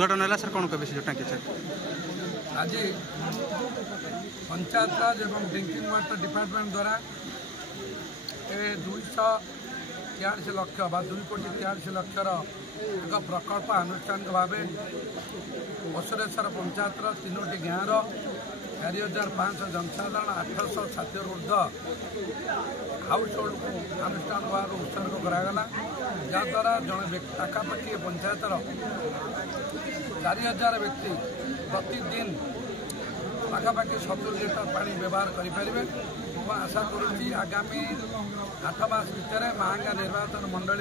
दुर्घटना है सर कौन कह जो टांकी सर आज पंचायत राज एवं ड्रिंकिंग वाटर डिपार्टमेंट द्वारा 243 लक्ष 2,43 लक्षर एक प्रकल्प आनुष्ठानिक भाव बसुरेश्वर पंचायत 3टी गाँवर 4,500 जनसाधारण 860 ऊर्ध हाउस होल्ड को अनुष्ठान भाव उत्सर्ग करागला जहाद्वारा जड़े पाखापाखि पंचायतर 4,000 व्यक्ति प्रतिदिन पाखापाखि 70 लिटर पानी व्यवहार करें। आशा करुँच आगामी 8 मास भितर महांगा निर्वाचन मंडल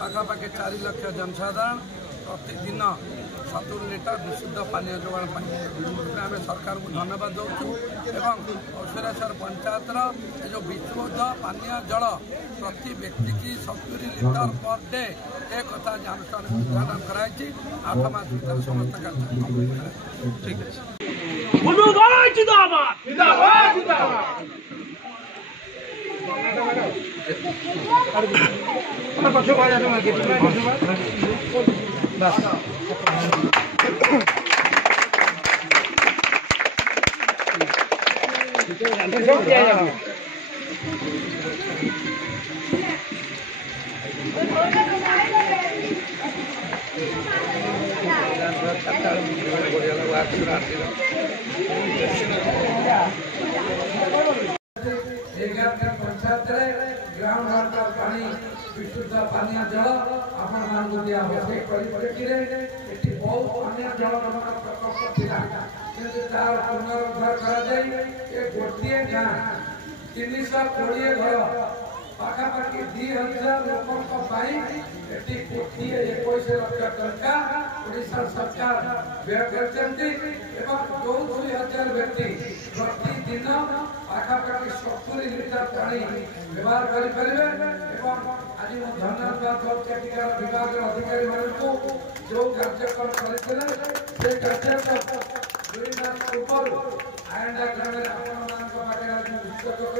पाखापाखि 4 लाख जनसाधारण प्रतिदिन 70 लिटर विशुद्ध पानी जोगाण आम सरकार को धन्यवाद दूँ एवं बसुरेश्वर पंचायतर जो विशुद्ध पानीय जल प्रति व्यक्ति की 70 लिटर पर डे एक अनुष्ठान उद्घाटन कराई 8 मास भर समस्त कार्य ठीक है। पंचायत ग्राउंड वाटर पानी विशुद्ध पानी जल आपण बहुत पानी जल प्रकल्प था पुनरुद्धार गोटे गाँ 320 घर पाखापाखि 2,000 लोक गोटे 21 लक्ष टंका ओडिशा सरकार व्यय कर व्यक्ति प्रतिदिन पाखापाखि 70 लिटर पानी व्यवहार करें। आज धन्यवाद विभाग अधिकारी मानू जो कार्यक्रम करते 2 मास पूर्व आयंडा ग्राम